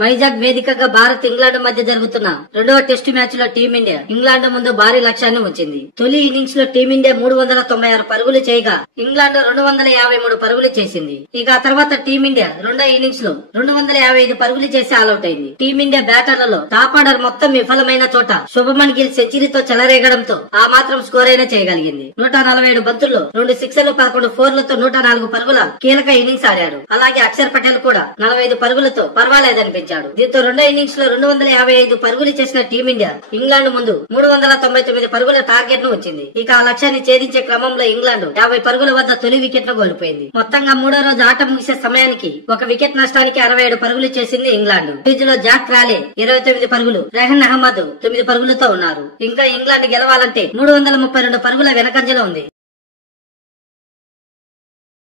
వైజాగ్ వేదికగా భారత్ ఇంగ్లాండ్ మధ్య జరుగుతున్న రెండవ టెస్టు మ్యాచ్ లో టీమిండియా ఇంగ్లాండ్ ముందు భారీ లక్ష్యాన్ని ఉంచింది. తొలి ఇన్నింగ్స్ లో టీమిండియా 396 పరుగులు చేయగా ఇంగ్లాండ్ 253 పరుగులు చేసింది. ఇక ఆ తర్వాత టీమిండియా రెండో ఇన్నింగ్స్ లో 255 పరుగులు చేసి ఆల్అౌట్ అయింది. టీమిండియా బ్యాటర్లలో టాప్ ఆర్డర్ మొత్తం విఫలమైన చోట శుభమన్ గిల్ సెంచరీతో చెలరేగడంతో ఆ మాత్రం స్కోర్ అయినా చేయగలిగింది. 147 బంతుల్లో 2 సిక్సర్లు 11 ఫోర్లతో 104 పరుగుల కీలక ఇన్నింగ్స్ ఆడాడు. అలాగే అక్షర్ పటేల్ కూడా 45 పరుగులతో పర్వాలేదనిపించాడు. దీంతో రెండో ఇన్నింగ్స్ లో 255 పరుగులు చేసిన టీమిండియా ఇంగ్లాండ్ ముందు 399 పరుగుల టార్గెట్ ను వచ్చింది. ఇక ఆ లక్ష్యాన్ని ఛేదించే క్రమంలో ఇంగ్లాండ్ 50 పరుగుల వద్ద తొలి వికెట్ ను కోల్పోయింది. మొత్తంగా మూడో రోజు ఆట ముగిసే సమయానికి ఒక వికెట్ నష్టానికి 67 పరుగులు చేసింది ఇంగ్లాండ్. క్రీజ్ లో జాక్ క్రాలే 29 పరుగులు, రెహన్ అహ్మద్ 9 పరుగులతో ఉన్నారు. ఇంకా ఇంగ్లాండ్ గెలవాలంటే 332 పరుగుల వెనకంజలో ఉంది.